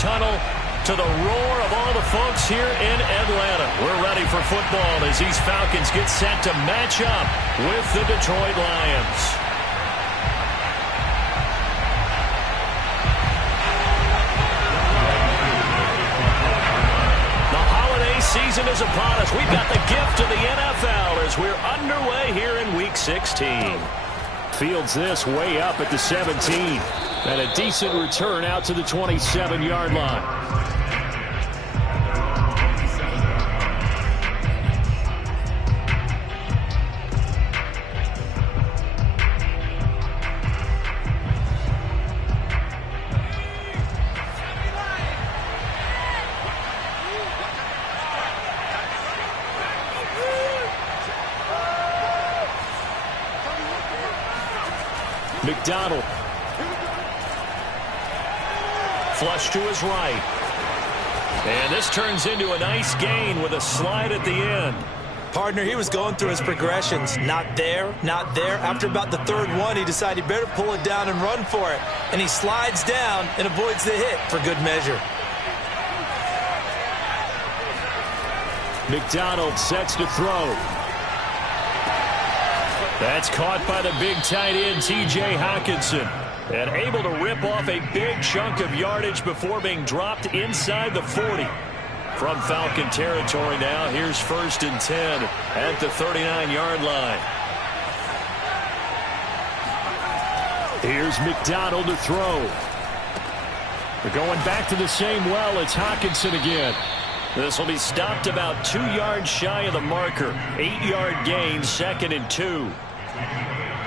tunnel to the roar of all the folks here in Atlanta. We're ready for football as these Falcons get set to match up with the Detroit Lions. The holiday season is upon us. We've got the gift of the NFL as we're underway here in Week 16. Fields this way up at the 17. And a decent return out to the 27-yard line. McDonald. Flush to his right. And this turns into a nice gain with a slide at the end. Partner, he was going through his progressions. Not there, not there. After about the third one, he decided he better pull it down and run for it. And he slides down and avoids the hit for good measure. McDonald sets to throw. That's caught by the big tight end, T.J. Hockenson. And able to rip off a big chunk of yardage before being dropped inside the 40. From Falcon territory now, here's 1st and 10 at the 39-yard line. Here's McDonald to throw. They're going back to the same well. It's Hockenson again. This will be stopped about 2 yards shy of the marker. 8-yard gain, 2nd and 2.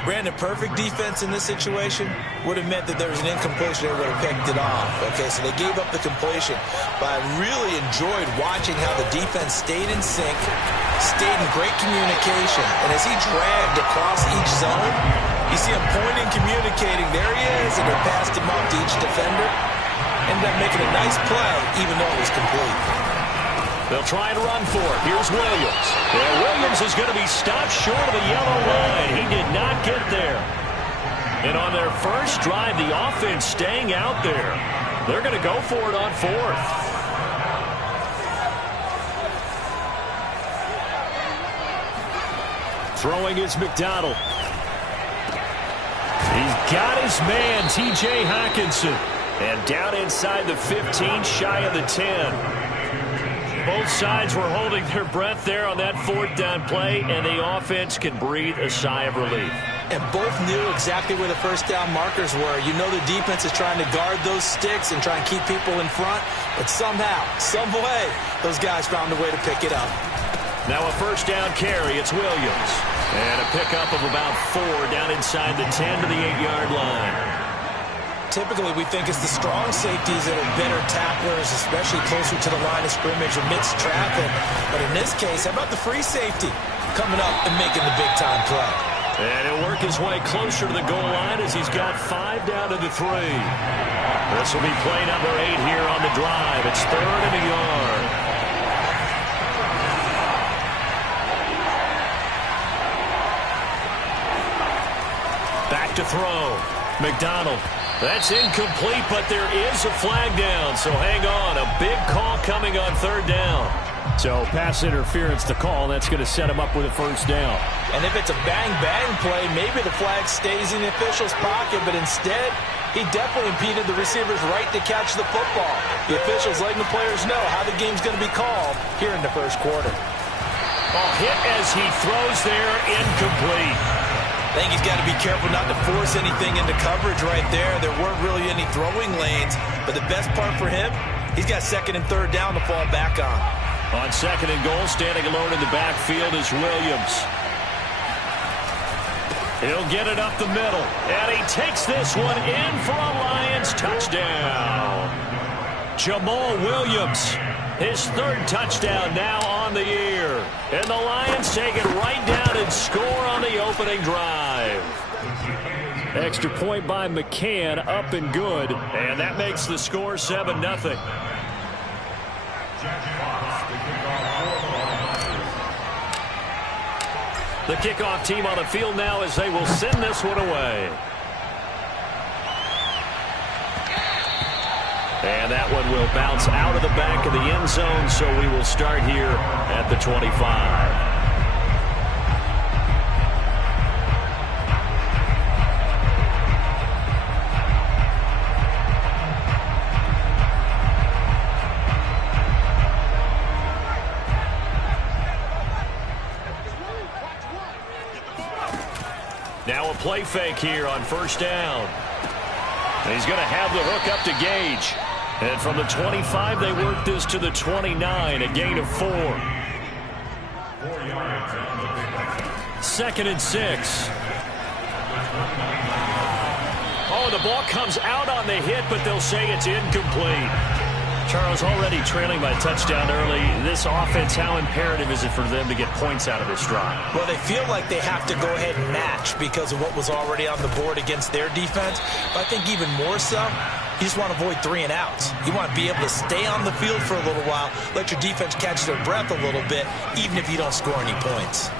Brandon, perfect defense in this situation would have meant that there was an incompletion. They would have picked it off. Okay, so they gave up the completion. But I really enjoyed watching how the defense stayed in sync, stayed in great communication. And as he dragged across each zone, you see him pointing, communicating. There he is, and they passed him off to each defender. Ended up making a nice play, even though it was complete. They'll try and run for it. Here's Williams. And Williams is going to be stopped short of the yellow line. He did not get there. And on their first drive, the offense staying out there. They're going to go for it on 4th. Throwing is McDonald. He's got his man, T.J. Hockenson. And down inside the 15, shy of the 10. Both sides were holding their breath there on that 4th down play, and the offense can breathe a sigh of relief. And both knew exactly where the first down markers were. You know the defense is trying to guard those sticks and try and keep people in front, but somehow, some way, those guys found a way to pick it up. Now a 1st down carry. It's Williams. And a pickup of about 4 down inside the 10 to the 8-yard line. Typically, we think it's the strong safeties that are better tacklers, especially closer to the line of scrimmage amidst traffic. But in this case, how about the free safety coming up and making the big-time play? And he'll work his way closer to the goal line as he's got 5 down to the 3. This will be play number 8 here on the drive. It's 3rd and a yard. Back to throw. McDonald. That's incomplete, but there is a flag down, so hang on. A big call coming on 3rd down. So pass interference to call. That's going to set him up with a 1st down. And if it's a bang-bang play, maybe the flag stays in the official's pocket, but instead, he definitely impeded the receiver's right to catch the football. The officials letting the players know how the game's going to be called here in the 1st quarter. Oh, hit as he throws there, incomplete. I think he's got to be careful not to force anything into coverage right there. There weren't really any throwing lanes, but the best part for him, he's got 2nd and 3rd down to fall back on. On 2nd and goal, standing alone in the backfield is Williams. He'll get it up the middle, and he takes this one in for a Lions touchdown. Jamal Williams, his 3rd touchdown now on the year. And the Lions take it right down and score on the opening drive. Extra point by McCann, up and good. And that makes the score 7-0. The kickoff team on the field now as they will send this one away. And that one will bounce out of the back of the end zone, so we will start here at the 25. Now a play fake here on first down. And he's going to have the hook up to Gage. And from the 25, they work this to the 29, a gain of 4. 2nd and 6. Oh, the ball comes out on the hit, but they'll say it's incomplete. Charles, already trailing by a touchdown early. This offense, how imperative is it for them to get points out of this drive? Well, they feel like they have to go ahead and match because of what was already on the board against their defense. But I think even more so, you just want to avoid 3 and outs. You want to be able to stay on the field for a little while, let your defense catch their breath a little bit, even if you don't score any points.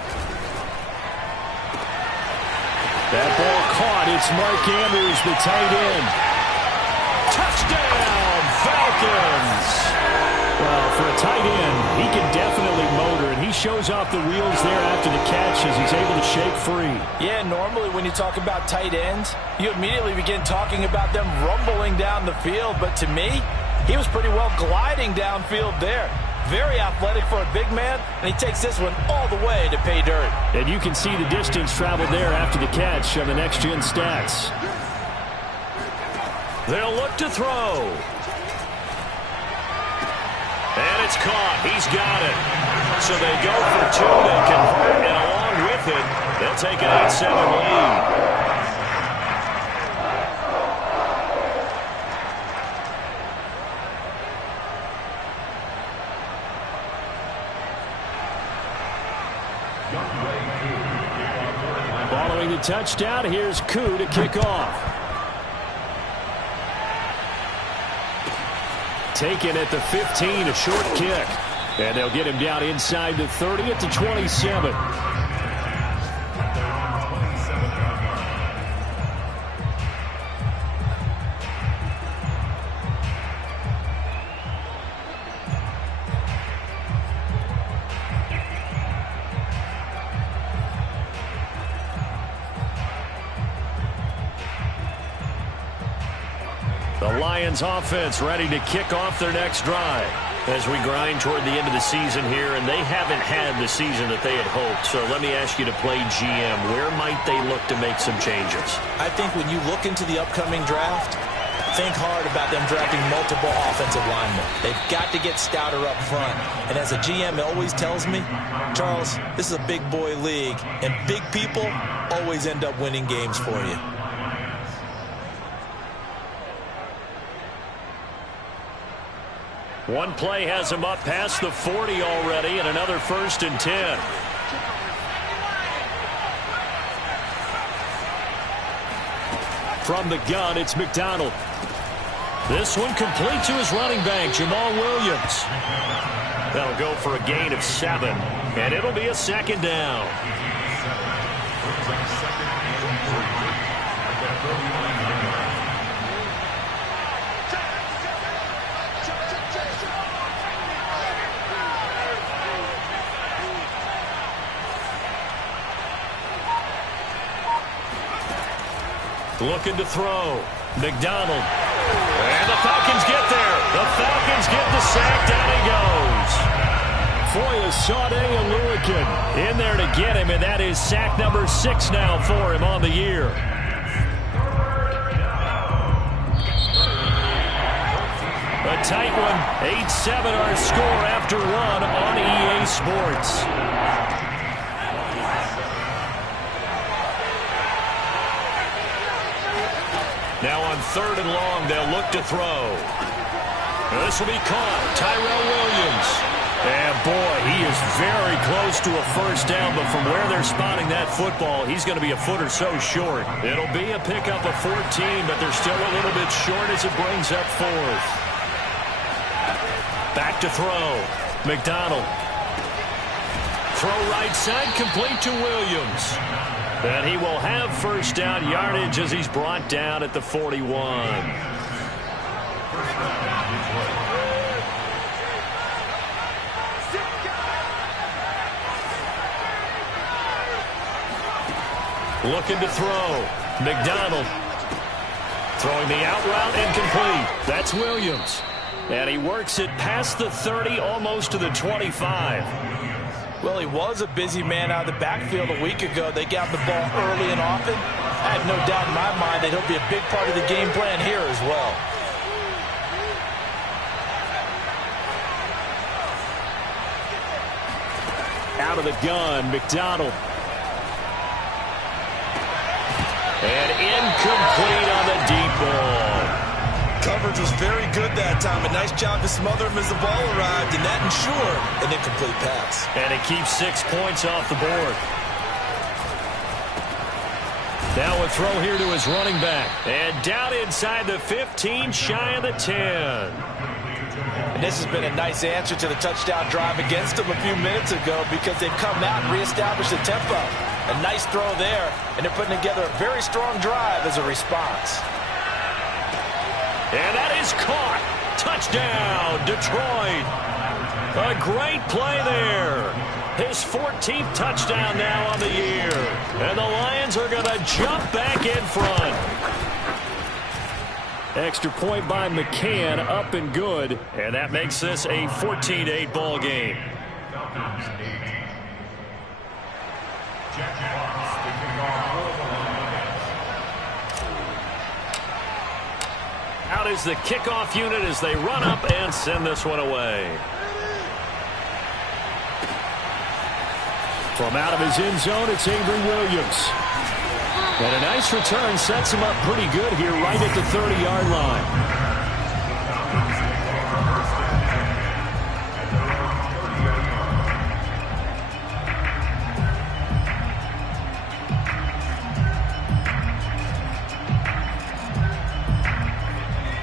That ball caught. It's Mark Andrews, the tight end. Touchdown, Falcons! Well, for a tight end, he can definitely motor, and he shows off the wheels there after the catch as he's able to shake free. Yeah, normally when you talk about tight ends, you immediately begin talking about them rumbling down the field. But to me, he was pretty well gliding downfield there. Very athletic for a big man, and he takes this one all the way to pay dirt. And you can see the distance traveled there after the catch on the next-gen stats. They'll look to throw. And it's caught. He's got it. So they go for 2. They convert, and along with it, they'll take an 8-7 lead. Following the touchdown, here's Koo to kick off. Taken at the 15, a short kick. And they'll get him down inside the 30 at the 27. The Lions offense ready to kick off their next drive as we grind toward the end of the season here, and they haven't had the season that they had hoped. So let me ask you to play GM. Where might they look to make some changes? I think when you look into the upcoming draft, think hard about them drafting multiple offensive linemen. They've got to get stouter up front. And as a GM always tells me, Charles, this is a big boy league, and big people always end up winning games for you. One play has him up past the 40 already, and another 1st and 10. From the gun, it's McDonald. This one complete to his running back, Jamal Williams. That'll go for a gain of 7, and it'll be a 2nd down. Looking to throw. McDonald. And the Falcons get there. The Falcons get the sack. Down he goes. Foya, Sade, and Lurican in there to get him, and that is sack number 6 now for him on the year. A tight one. 8-7 our score after 1 on EA Sports. Now on 3rd and long, they'll look to throw. This will be caught. Tyrell Williams. And boy, he is very close to a 1st down, but from where they're spotting that football, he's going to be a foot or so short. It'll be a pickup of 14, but they're still a little bit short as it brings up 4th. Back to throw. McDonald. Throw right side, complete to Williams. And he will have 1st down yardage as he's brought down at the 41. Looking to throw. McDonald. Throwing the out route incomplete. That's Williams. And he works it past the 30, almost to the 25. Well, he was a busy man out of the backfield a week ago. They got the ball early and often. I have no doubt in my mind that he'll be a big part of the game plan here as well. Out of the gun, McDonald. And incomplete on the deep ball. Coverage was very good that time. A nice job to smother him as the ball arrived, and that ensured an incomplete pass. And it keeps 6 points off the board. Now a throw here to his running back. And down inside the 15, shy of the 10. And this has been a nice answer to the touchdown drive against them a few minutes ago because they've come out and reestablished the tempo. A nice throw there, and they're putting together a very strong drive as a response. And that is caught. Touchdown, Detroit. A great play there. His 14th touchdown now on the year. And the Lions are going to jump back in front. Extra point by McCann, up and good. And that makes this a 14-8 ball game. Out is the kickoff unit as they run up and send this one away. From out of his end zone, it's Avery Williams. And a nice return sets him up pretty good here right at the 30-yard line.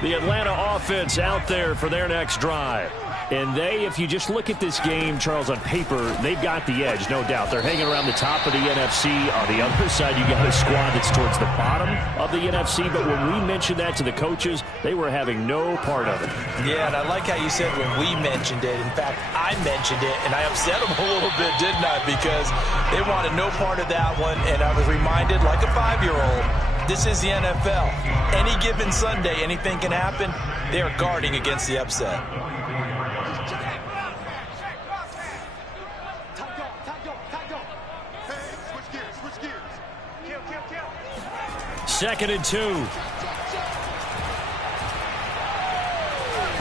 The Atlanta offense out there for their next drive. And they, if you just look at this game, Charles, on paper, they've got the edge, no doubt. They're hanging around the top of the NFC. On the other side, you got a squad that's towards the bottom of the NFC. But when we mentioned that to the coaches, they were having no part of it. Yeah, and I like how you said when we mentioned it. In fact, I mentioned it, and I upset them a little bit, didn't I? Because they wanted no part of that one, and I was reminded, like a 5-year-old, this is the NFL. Any given Sunday, anything can happen. They are guarding against the upset. Second and 2.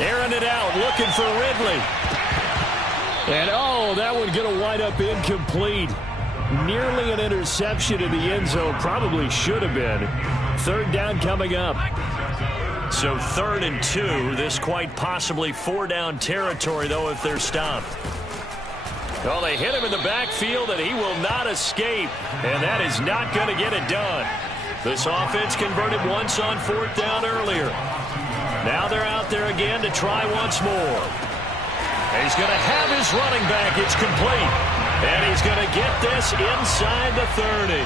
Airing it out, looking for Ridley. And, oh, that one going to wind up incomplete. Nearly an interception in the end zone. Probably should have been. Third down coming up. So 3rd and 2. This quite possibly 4-down territory, though, if they're stopped. Well, they hit him in the backfield, and he will not escape. And that is not going to get it done. This offense converted once on 4th down earlier. Now they're out there again to try once more. And he's going to have his running back. It's complete. And he's going to get this inside the 30.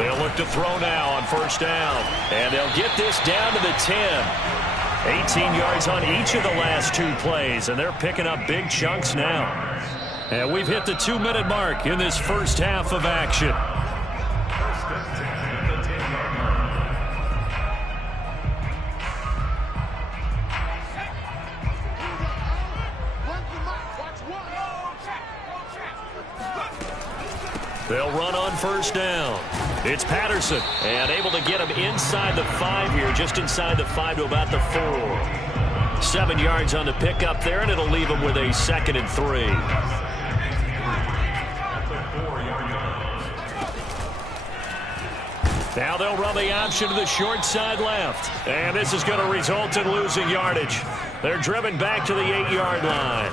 They'll look to throw now on 1st down. And they'll get this down to the 10. 18 yards on each of the last 2 plays. And they're picking up big chunks now. And we've hit the 2-minute mark in this first half of action. They'll run on 1st down. It's Patterson, and able to get him inside the 5 here, just inside the 5 to about the 4. 7 yards on the pickup there, and it'll leave him with a 2nd and 3. Now they'll run the option to the short side left. And this is going to result in losing yardage. They're driven back to the 8-yard line.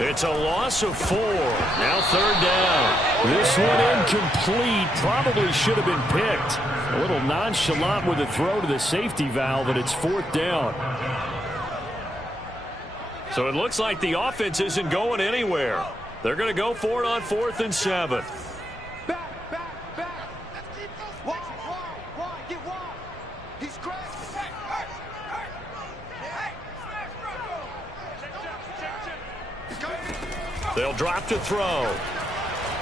It's a loss of 4. Now 3rd down. This one incomplete. Probably should have been picked. A little nonchalant with the throw to the safety valve, and it's 4th down. So it looks like the offense isn't going anywhere. They're going to go for it on 4th and 7. They'll drop to throw.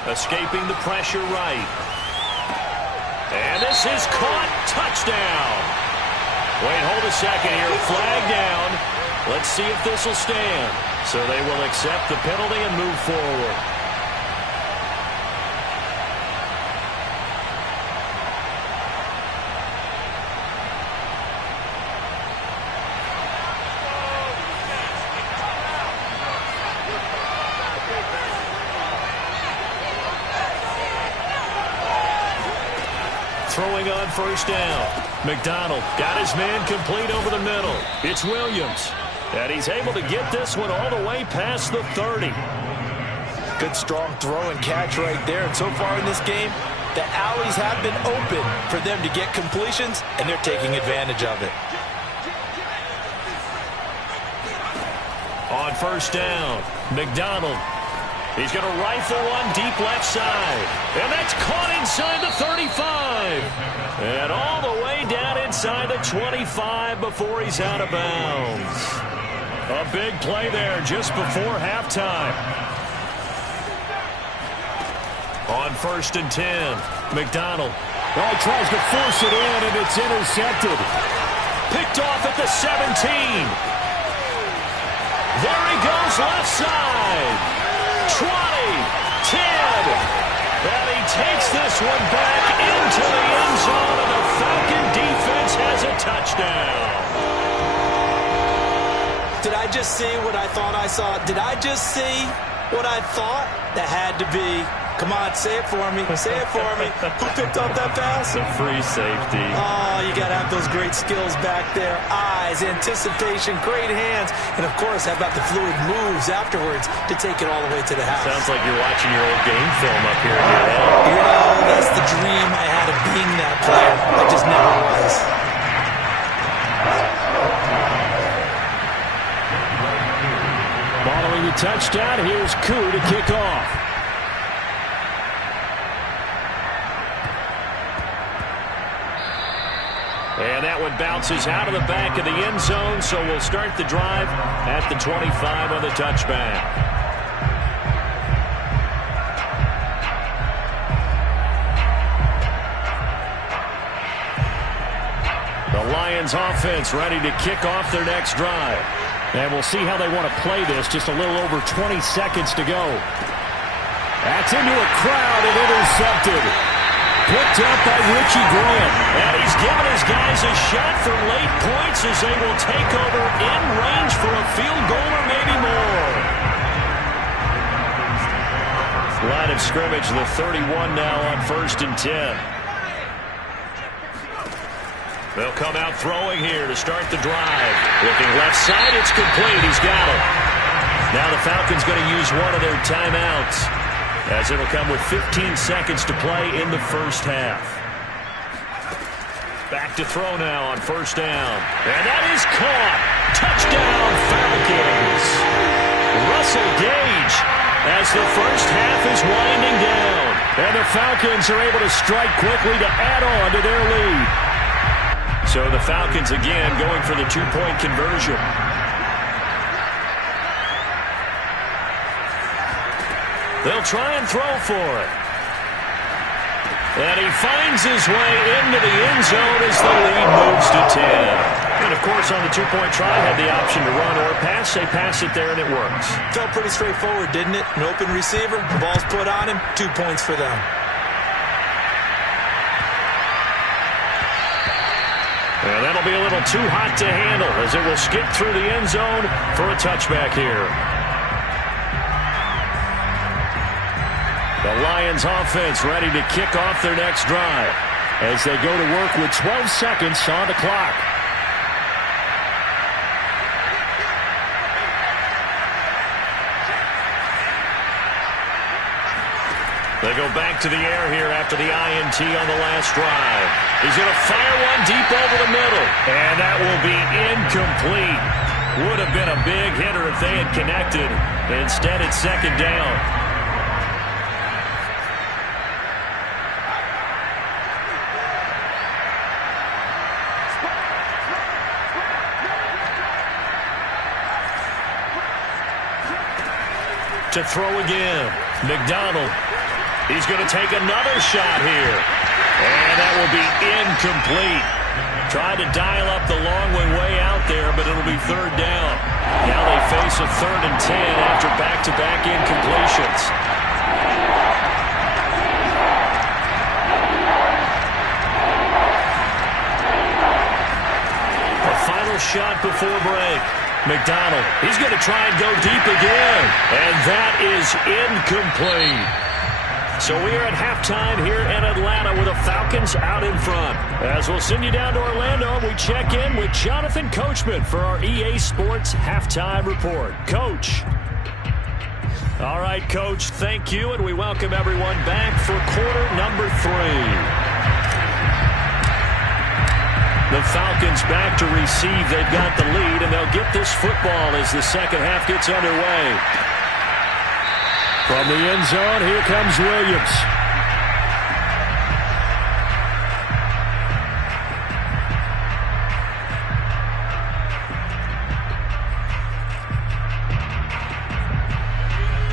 Escaping the pressure right. And this is caught. Touchdown. Wait, hold a second here. Flag down. Let's see if this will stand. So they will accept the penalty and move forward. Throwing on first down. McDonald got his man complete over the middle. It's Williams. And he's able to get this one all the way past the 30. Good strong throw and catch right there. And so far in this game, the alleys have been open for them to get completions, and they're taking advantage of it. On first down, McDonald. He's going to rifle one deep left side. And that's caught inside the 35. And all the way down inside the 25 before he's out of bounds. A big play there just before halftime. On first and 10, McDonald. Well, he tries to force it in, and it's intercepted. Picked off at the 17. There he goes left side. 20, 10, and he takes this one back into the end zone, and the Falcon defense has a touchdown. Did I just see what I thought I saw? Did I just see what I thought? That had to be. Come on, say it for me. Say it for me. Who picked up that pass? A free safety. Oh, you got to have those great skills back there. Eyes, anticipation, great hands. And, of course, how about the fluid moves afterwards to take it all the way to the house? Sounds like you're watching your old game film up here in your head. You know, that's the dream I had of being that player. I just never was. Following the touchdown, here's Koo to kick off. And that one bounces out of the back of the end zone, so we'll start the drive at the 25 on the touchback. The Lions offense ready to kick off their next drive. And we'll see how they want to play this. Just a little over 20 seconds to go. That's into a crowd and intercepted. Picked up by Richie Grant. And he's given his guys a shot for late points as they will take over in range for a field goal or maybe more. Line of scrimmage, the 31 now on first and 10. They'll come out throwing here to start the drive. Looking left side, it's complete. He's got it. Now the Falcons going to use one of their timeouts, as it'll come with 15 seconds to play in the first half. Back to throw now on first down. And that is caught. Touchdown, Falcons. Russell Gage as the first half is winding down. And the Falcons are able to strike quickly to add on to their lead. So the Falcons again going for the two-point conversion. They'll try and throw for it. And he finds his way into the end zone as the lead moves to 10. And, of course, on the two-point try, had the option to run or pass. They pass it there, and it works. Felt pretty straightforward, didn't it? An open receiver, the ball's put on him, 2 points for them. And that'll be a little too hot to handle as it will skip through the end zone for a touchback here. The Lions offense ready to kick off their next drive as they go to work with 12 seconds on the clock. They go back to the air here after the INT on the last drive. He's going to fire one deep over the middle. And that will be incomplete. Would have been a big hitter if they had connected. Instead, it's second down. To throw again. McDonald. He's going to take another shot here. And that will be incomplete. Tried to dial up the long one way out there, but it'll be third down. Now they face a 3rd and 10 after back-to-back incompletions. A final shot before break. McDonald, he's going to try and go deep again. And that is incomplete. So we are at halftime here in Atlanta with the Falcons out in front. As we'll send you down to Orlando, we check in with Jonathan Coachman for our EA Sports Halftime Report. Coach. All right, Coach, thank you, and we welcome everyone back for quarter number 3. The Falcons back to receive. They've got the lead, and they'll get this football as the second half gets underway. From the end zone, here comes Williams.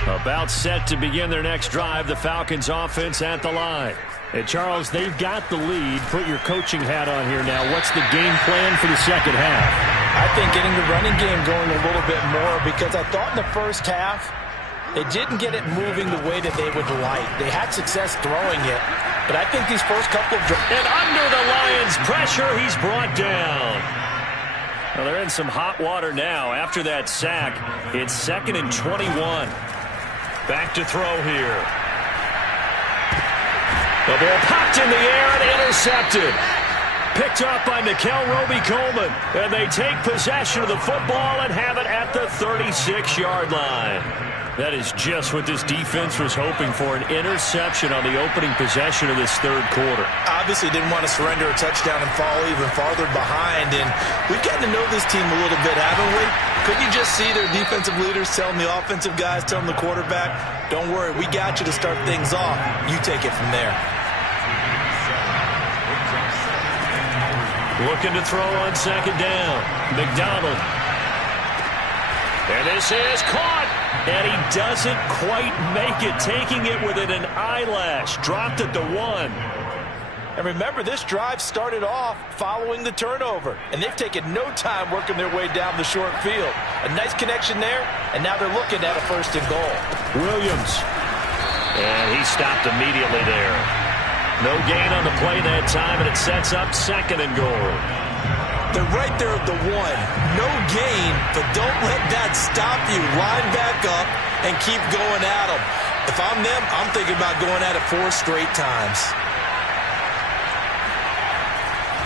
About set to begin their next drive, the Falcons offense at the line. And Charles, they've got the lead. Put your coaching hat on here now. What's the game plan for the second half? I think getting the running game going a little bit more, because I thought in the first half, they didn't get it moving the way that they would like. They had success throwing it, but I think these first couple of drives... And under the Lions' pressure, he's brought down. Well, they're in some hot water now. After that sack, it's 2nd and 21. Back to throw here. The ball popped in the air and intercepted. Picked up by Nickel Roby-Coleman. And they take possession of the football and have it at the 36-yard line. That is just what this defense was hoping for, an interception on the opening possession of this third quarter. Obviously didn't want to surrender a touchdown and fall even farther behind, and we've gotten to know this team a little bit, haven't we? Couldn't you just see their defensive leaders telling the offensive guys, telling the quarterback, don't worry, we got you to start things off. You take it from there. Looking to throw on second down. McDonald. And this is caught. And he doesn't quite make it, taking it within an eyelash. Dropped at the 1. And remember, this drive started off following the turnover. And they've taken no time working their way down the short field. A nice connection there, and now they're looking at a 1st and goal. Williams. And he stopped immediately there. No gain on the play that time, and it sets up 2nd and goal. They're right there at the 1. No gain, but don't let that stop you. Line back up and keep going at them. If I'm them, I'm thinking about going at it 4 straight times.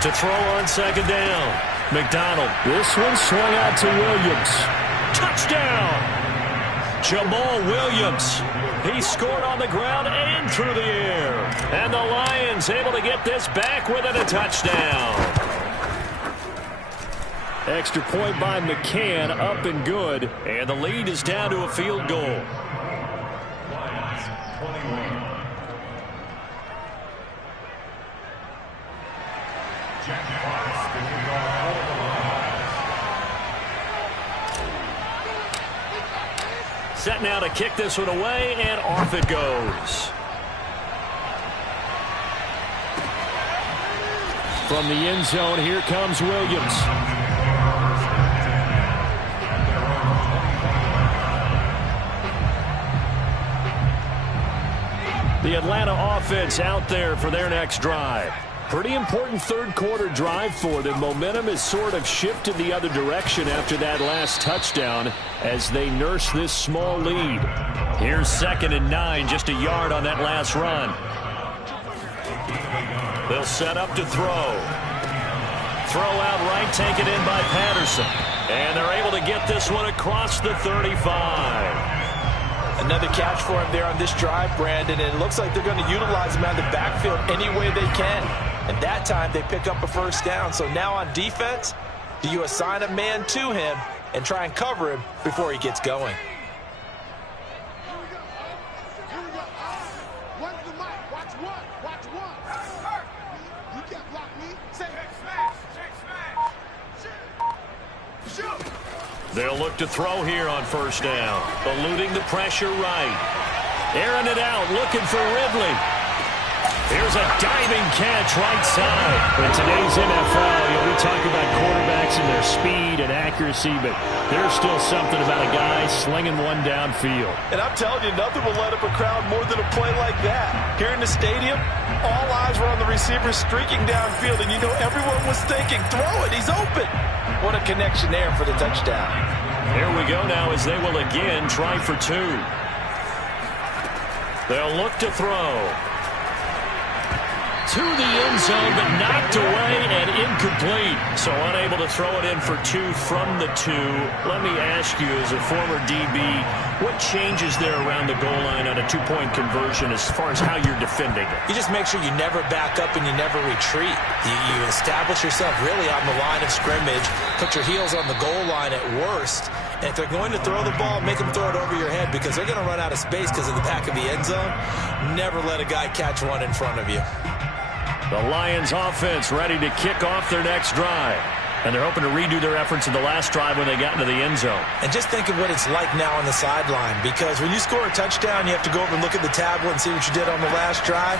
To throw on second down. McDonald. This one swung out to Williams. Touchdown! Jamal Williams. He scored on the ground and through the air. And the Lions able to get this back within a touchdown. Extra point by McCann, up and good. And the lead is down to a field goal. Set now to kick this one away, and off it goes. From the end zone, here comes Williams. The Atlanta offense out there for their next drive. Pretty important third quarter drive for them. Momentum has sort of shifted the other direction after that last touchdown as they nurse this small lead. Here's 2nd and 9, just a yard on that last run. They'll set up to throw. Throw out right, taken in by Patterson. And they're able to get this one across the 35. Another catch for him there on this drive, Brandon, and it looks like they're going to utilize him out of the backfield any way they can. And that time they pick up a 1st down. So now on defense, do you assign a man to him and try and cover him before he gets going? They'll look to throw here on 1st down. Eluding the pressure right. Airing it out, looking for Ridley. Here's a diving catch right side. In today's NFL, we talk about quarterbacks and their speed and accuracy, but there's still something about a guy slinging one downfield. And I'm telling you, nothing will light up a crowd more than a play like that. Here in the stadium, all eyes were on the receiver streaking downfield, and you know everyone was thinking, throw it, he's open. What a connection there for the touchdown. Here we go now as they will again try for two. They'll look to throw. To the end zone, but knocked away and incomplete. So unable to throw it in for two from the two. Let me ask you, as a former DB, what changes there around the goal line on a two-point conversion as far as how you're defending it? You just make sure you never back up and you never retreat. You establish yourself really on the line of scrimmage, put your heels on the goal line at worst, and if they're going to throw the ball, make them throw it over your head because they're going to run out of space because of the back of the end zone. Never let a guy catch one in front of you. The Lions offense ready to kick off their next drive. And they're hoping to redo their efforts in the last drive when they got into the end zone. And just think of what it's like now on the sideline, because when you score a touchdown, you have to go over and look at the tablet and see what you did on the last drive.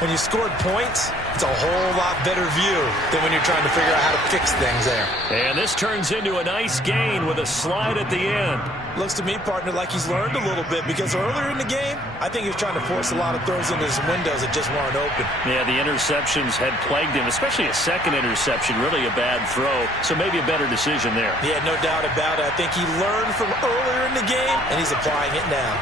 When you scored points, it's a whole lot better view than when you're trying to figure out how to fix things there. And this turns into a nice gain with a slide at the end. Looks to me, partner, like he's learned a little bit, because earlier in the game, I think he was trying to force a lot of throws into his windows that just weren't open. Yeah, the interceptions had plagued him, especially a second interception, really a bad throw. So maybe a better decision there. Yeah, no doubt about it. I think he learned from earlier in the game, and he's applying it now.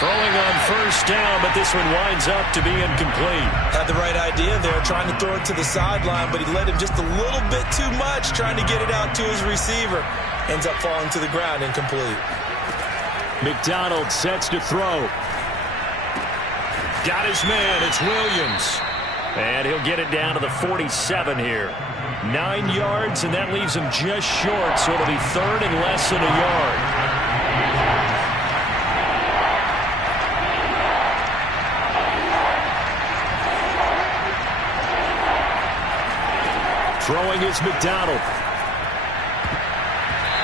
Throwing on first down, but this one winds up to be incomplete. Had the right idea there, trying to throw it to the sideline, but he led him just a little bit too much, trying to get it out to his receiver. Ends up falling to the ground, incomplete. McDonald sets to throw. Got his man, it's Williams. And he'll get it down to the 47 here. 9 yards, and that leaves him just short, so it'll be third and less than a yard. Throwing is McDonald.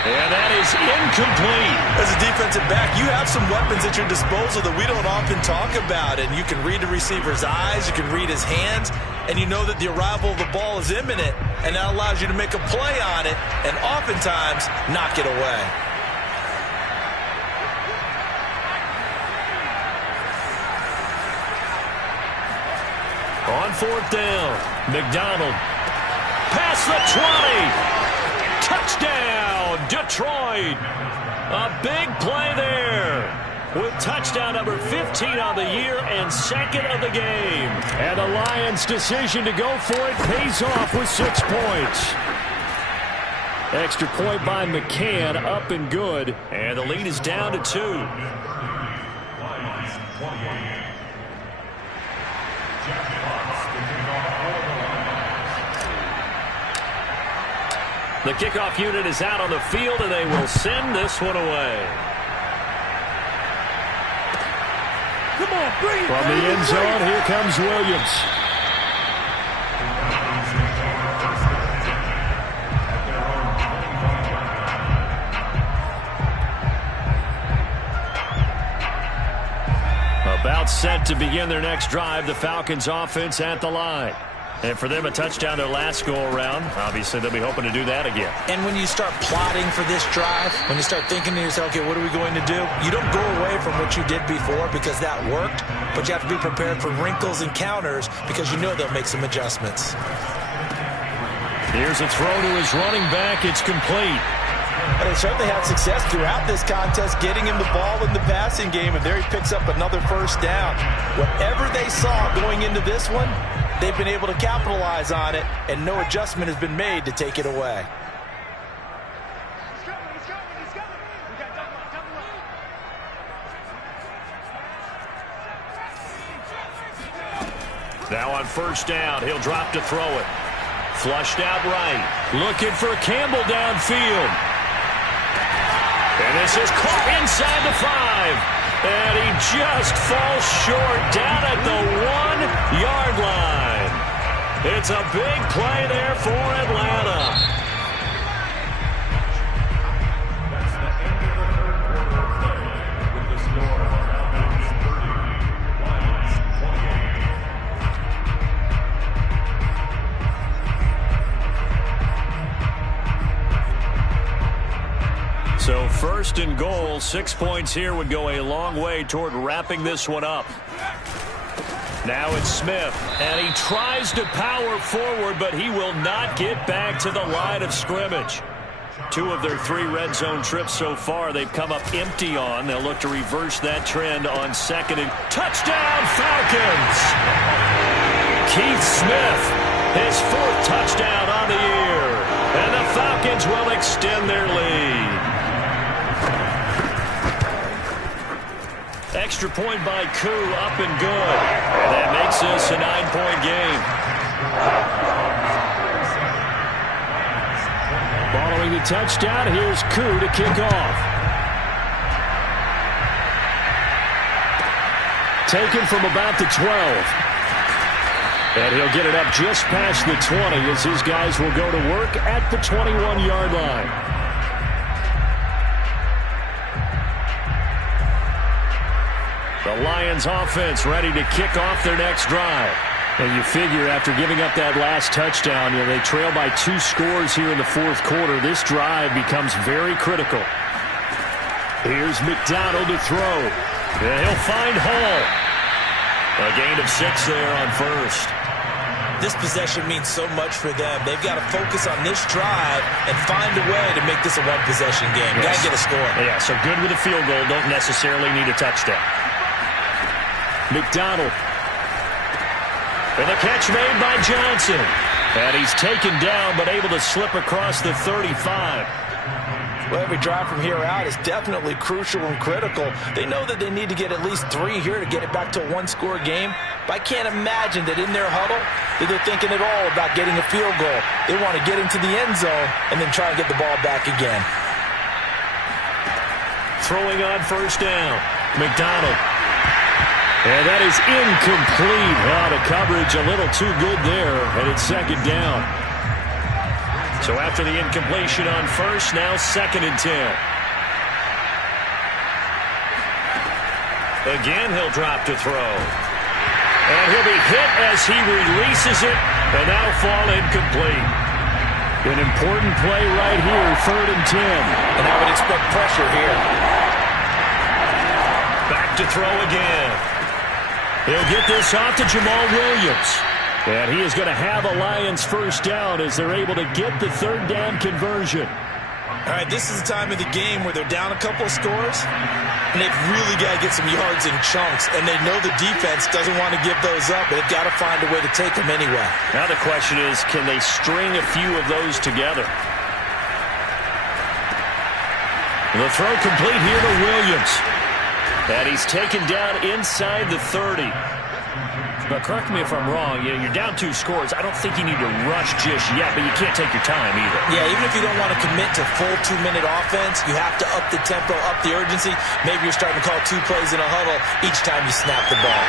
And that is incomplete. As a defensive back, you have some weapons at your disposal that we don't often talk about. And you can read the receiver's eyes, you can read his hands, and you know that the arrival of the ball is imminent. And that allows you to make a play on it and oftentimes knock it away. On fourth down, McDonald. Past the 20. Touchdown, Detroit. A big play there with touchdown number 15 on the year and second of the game. And the Lions' decision to go for it pays off with 6 points. Extra point by McCann, up and good. And the lead is down to 2. The kickoff unit is out on the field, and they will send this one away. Come on, bring it. From the end zone, here comes Williams. About set to begin their next drive, the Falcons offense at the line. And for them, a touchdown their last go-around. Obviously, they'll be hoping to do that again. And when you start plotting for this drive, when you start thinking to yourself, okay, what are we going to do? You don't go away from what you did before because that worked, but you have to be prepared for wrinkles and counters because you know they'll make some adjustments. Here's a throw to his running back. It's complete. And they certainly had success throughout this contest, getting him the ball in the passing game, and there he picks up another first down. Whatever they saw going into this one, they've been able to capitalize on it, and no adjustment has been made to take it away. Now on first down, he'll drop to throw it. Flushed out right. Looking for Campbell downfield. And this is caught inside the 5. And he just falls short down at the 1-yard line. It's a big play there for Atlanta. First and goal. 6 points here would go a long way toward wrapping this one up. Now it's Smith, and he tries to power forward, but he will not get back to the line of scrimmage. 2 of their 3 red zone trips so far they've come up empty on. They'll look to reverse that trend on second and touchdown Falcons! Keith Smith, his 4th touchdown on the year, and the Falcons will extend their lead. Extra point by Koo, up and good. And that makes this a 9-point game. Following the touchdown, here's Koo to kick off. Taken from about the 12. And he'll get it up just past the 20 as his guys will go to work at the 21-yard line. The Lions offense ready to kick off their next drive. And you figure after giving up that last touchdown, they trail by 2 scores here in the 4th quarter. This drive becomes very critical. Here's McDonald to throw. And he'll find Hall. A gain of 6 there on first. This possession means so much for them. They've got to focus on this drive and find a way to make this a one-possession game. Yes. Got to get a score. Yeah, so good with a field goal. Don't necessarily need a touchdown. McDonald. And the catch made by Johnson. And he's taken down but able to slip across the 35. Well, every drive from here out is definitely crucial and critical. They know that they need to get at least 3 here to get it back to a one-score game. But I can't imagine that in their huddle that they're thinking at all about getting a field goal. They want to get into the end zone and then try and get the ball back again. Throwing on first down. McDonald. And that is incomplete. Out of coverage, a little too good there. And it's second down. So after the incompletion on first, now 2nd and 10. Again, he'll drop to throw. And he'll be hit as he releases it, and that'll fall incomplete. An important play right here, 3rd and 10. And I would expect pressure here. Back to throw again. He'll get this off to Jamal Williams. And he is going to have a Lions first down as they're able to get the 3rd down conversion. All right, this is the time of the game where they're down a couple of scores, and they've really got to get some yards in chunks, and they know the defense doesn't want to give those up, but they've got to find a way to take them anyway. Now the question is, can they string a few of those together? The throw complete here to Williams. And he's taken down inside the 30. But correct me if I'm wrong, you're down 2 scores. I don't think you need to rush just yet, but you can't take your time either. Yeah, even if you don't want to commit to full 2-minute offense, you have to up the tempo, up the urgency. Maybe you're starting to call 2 plays in a huddle each time you snap the ball.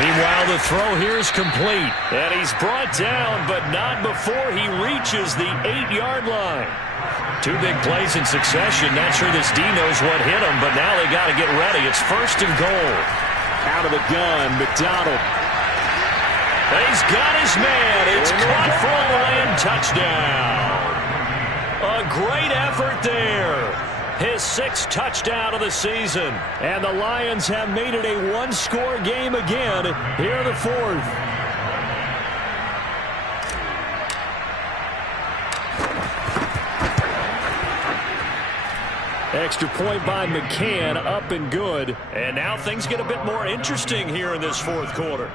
Meanwhile, the throw here is complete. And he's brought down, but not before he reaches the 8-yard line. 2 big plays in succession. Not sure this D knows what hit him, but now they got to get ready. It's 1st and goal. Out of the gun, McDonald. He's got his man. It's caught for a Lion touchdown. A great effort there. His 6th touchdown of the season. And the Lions have made it a one-score game again here in the 4th. Extra point by McCann, up and good. And now things get a bit more interesting here in this 4th quarter.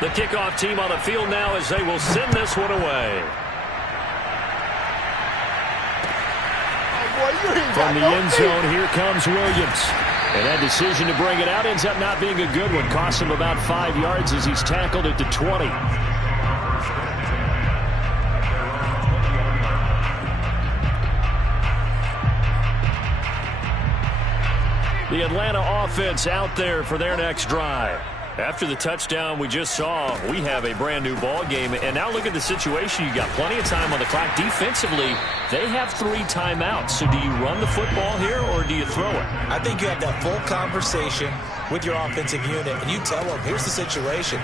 The kickoff team on the field now as they will send this one away. From the end zone, here comes Williams. And that decision to bring it out ends up not being a good one. Costs him about 5 yards as he's tackled at the 20. The Atlanta offense out there for their next drive. After the touchdown we just saw, we have a brand new ball game. And now look at the situation. You got plenty of time on the clock. Defensively, they have 3 timeouts. So do you run the football here or do you throw it? I think you have that full conversation with your offensive unit, and you tell them, here's the situation.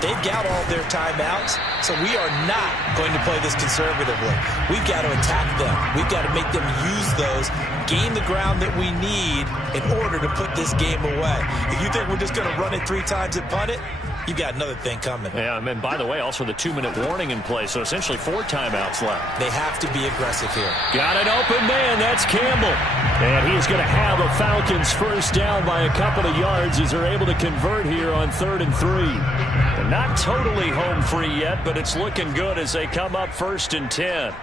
They've got all their timeouts, so we are not going to play this conservatively. We've got to attack them. We've got to make them use those, gain the ground that we need in order to put this game away. If you think we're just going to run it 3 times and punt it, you've got another thing coming. Yeah, and by the way, also the 2-minute warning in play, so essentially 4 timeouts left. They have to be aggressive here. Got an open man. That's Campbell. And he's going to have a Falcons first down by a couple of yards as they're able to convert here on 3rd and 3. They're not totally home free yet, but it's looking good as they come up 1st and 10.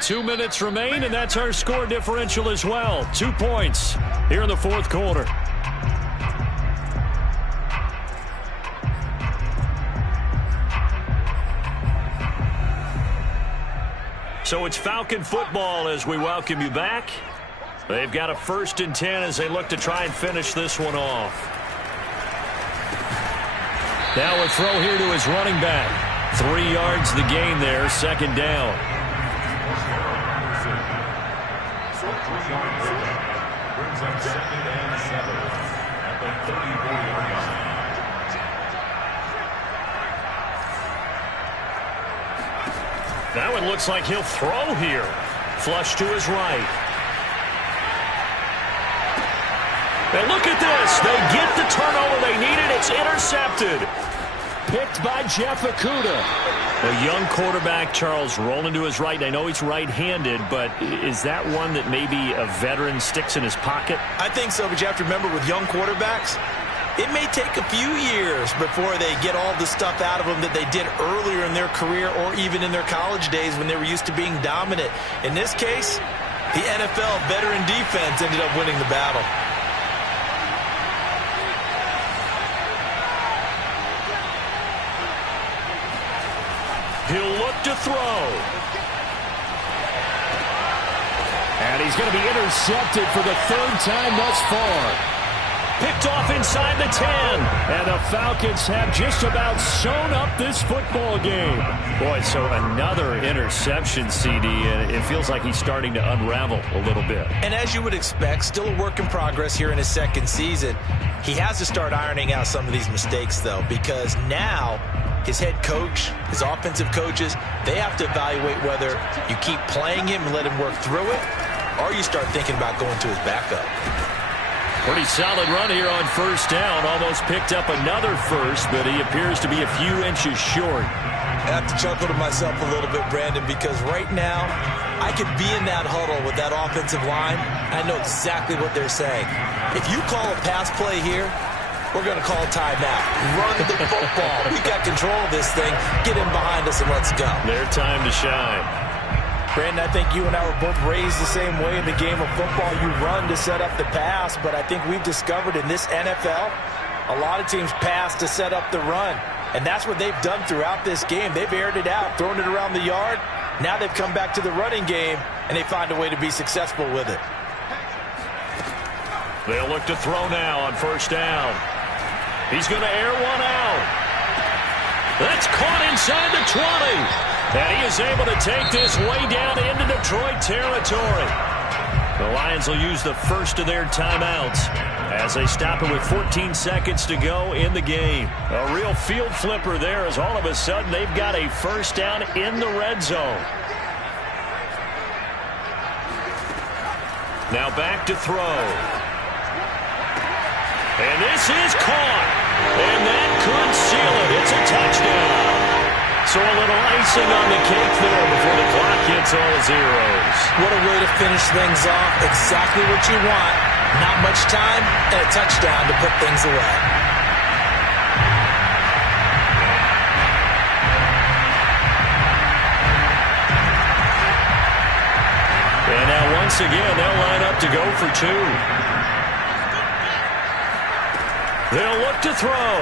Two minutes remain, and that's our score differential as well. 2 points here in the 4th quarter. So it's Falcon football as we welcome you back. They've got a 1st and 10 as they look to try and finish this one off. Now a throw here to his running back. 3 yards the gain there, 2nd down. Brings up 2nd and 7 at the 34-yard line. That one looks like he'll throw here. Flush to his right. And look at this. They get the turnover they needed. It's intercepted. Picked by Jeff Okudah. A young quarterback, Charles, rolling to his right. I know he's right-handed, but is that one that maybe a veteran sticks in his pocket? I think so, but you have to remember with young quarterbacks, it may take a few years before they get all the stuff out of them that they did earlier in their career or even in their college days when they were used to being dominant. In this case, the NFL veteran defense ended up winning the battle. He'll look to throw. And he's going to be intercepted for the 3rd time thus far. Picked off inside the 10. And the Falcons have just about sewn up this football game. Boy, so another interception, CD, and it feels like he's starting to unravel a little bit. And as you would expect, still a work in progress here in his 2nd season. He has to start ironing out some of these mistakes, though, because now his head coach, his offensive coaches, they have to evaluate whether you keep playing him and let him work through it, or you start thinking about going to his backup. Pretty solid run here on 1st down. Almost picked up another first, but he appears to be a few inches short. I have to chuckle to myself a little bit, Brandon, because right now I could be in that huddle with that offensive line. I know exactly what they're saying. If you call a pass play here, we're going to call timeout. Run the football. We got control of this thing. Get in behind us and let's go. Their time to shine. Brandon, I think you and I were both raised the same way in the game of football. You run to set up the pass, but I think we've discovered in this NFL, a lot of teams pass to set up the run. And that's what they've done throughout this game. They've aired it out, thrown it around the yard. Now they've come back to the running game, and they find a way to be successful with it. They'll look to throw now on 1st down. He's going to air one out. That's caught inside the 20. And he is able to take this way down into Detroit territory. The Lions will use the first of their timeouts as they stop it with 14 seconds to go in the game. A real field flipper there as all of a sudden they've got a 1st down in the red zone. Now back to throw. And this is caught. And that could seal it. It's a touchdown. So a little icing on the cake there before the clock hits all zeros. What a way to finish things off. Exactly what you want. Not much time and a touchdown to put things away. And now once again, they'll line up to go for 2. They'll look to throw.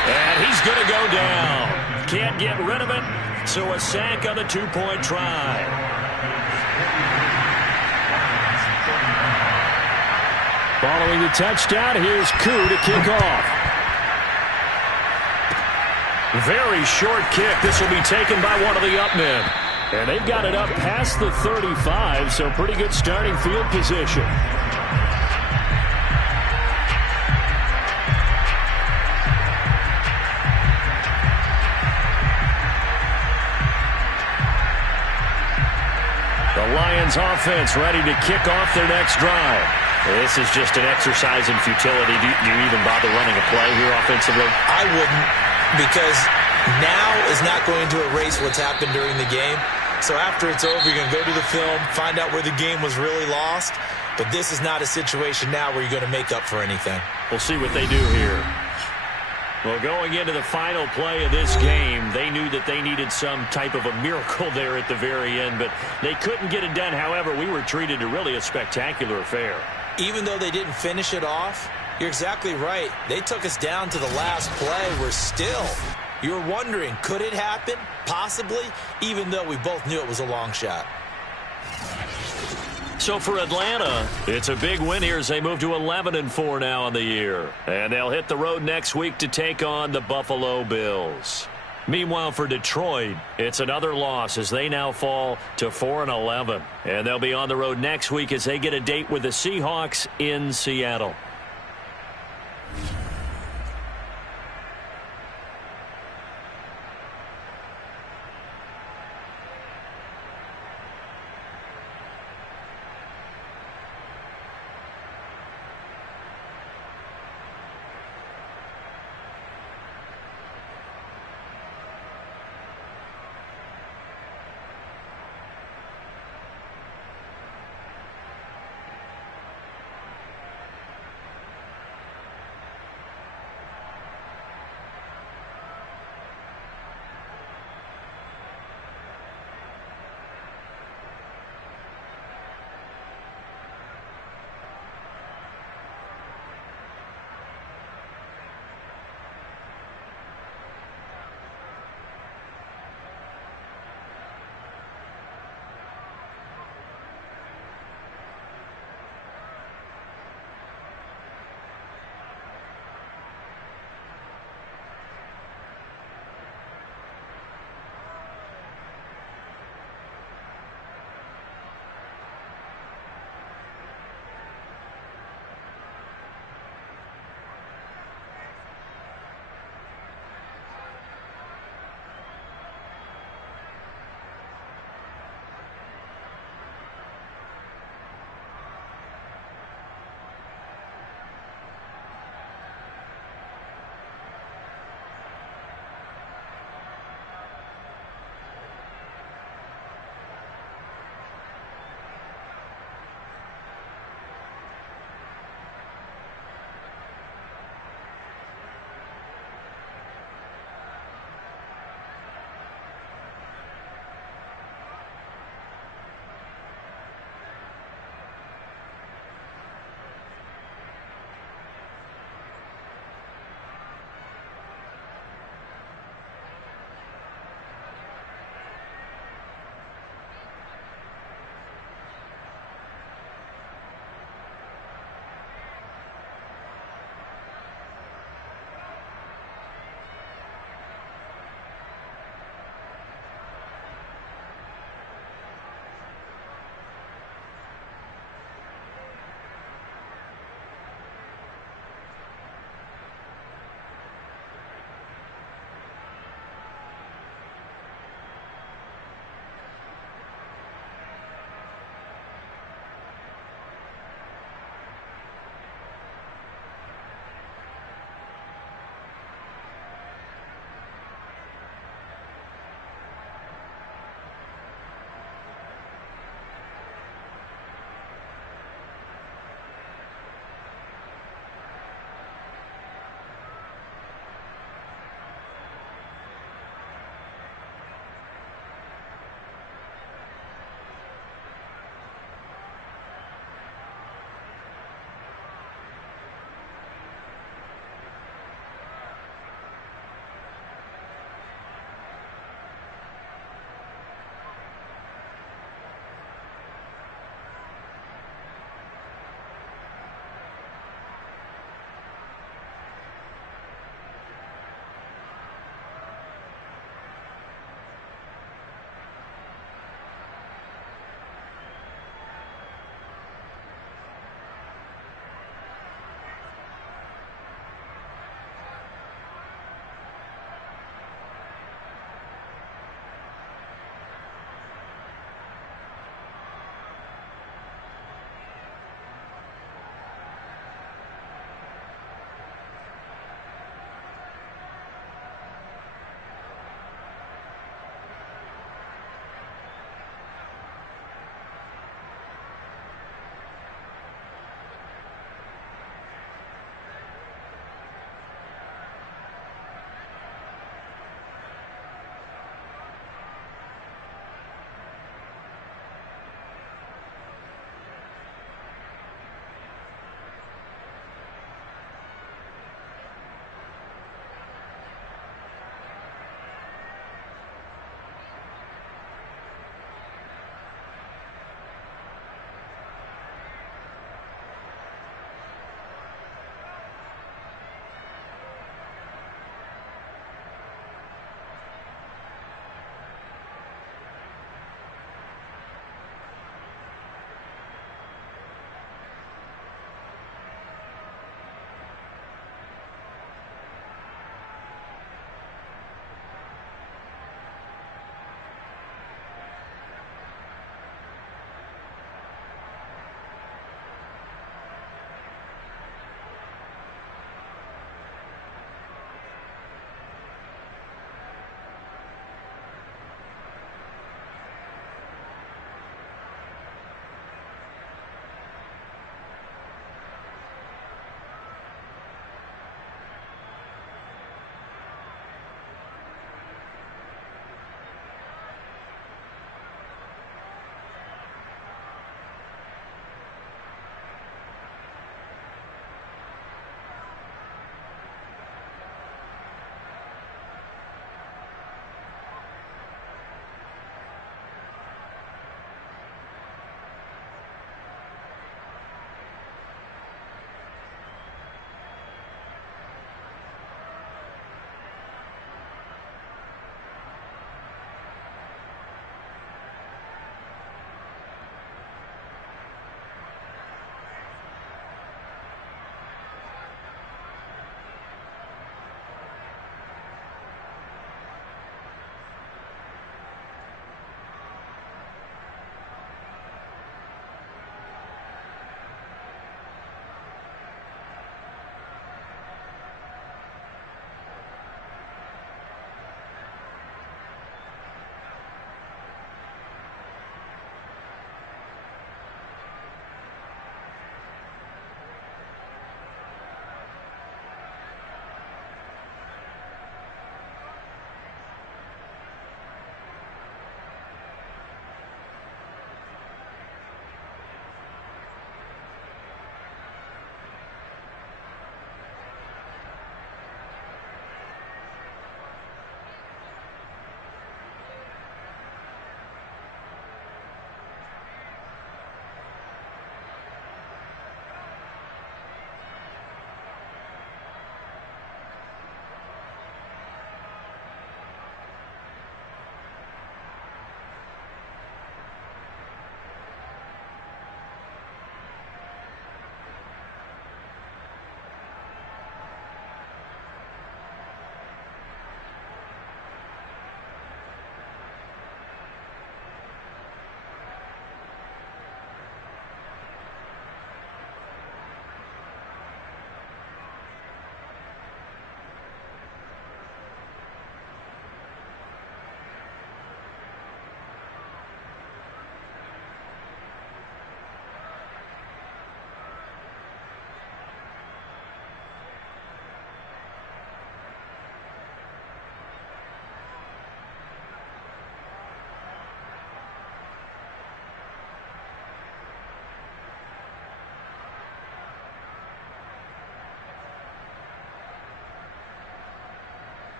And he's is going to go down. Can't get rid of it, so a sack on the two-point try. Following the touchdown, here's Koo to kick off. Very short kick. This will be taken by one of the up men. And they've got it up past the 35, so pretty good starting field position. The Lions offense ready to kick off their next drive. This is just an exercise in futility. Do you even bother running a play here offensively? I wouldn't, because now is not going to erase what's happened during the game. So after it's over, you're going to go to the film, find out where the game was really lost. But this is not a situation now where you're going to make up for anything. We'll see what they do here. Well, going into the final play of this game, they knew that they needed some type of a miracle there at the very end, but they couldn't get it done. However, we were treated to really a spectacular affair. Even though they didn't finish it off, you're exactly right. They took us down to the last play. We're still, you're wondering, could it happen? Possibly, even though we both knew it was a long shot. So for Atlanta, it's a big win here as they move to 11-4 now on the year. And they'll hit the road next week to take on the Buffalo Bills. Meanwhile, for Detroit, it's another loss as they now fall to 4-11. And they'll be on the road next week as they get a date with the Seahawks in Seattle.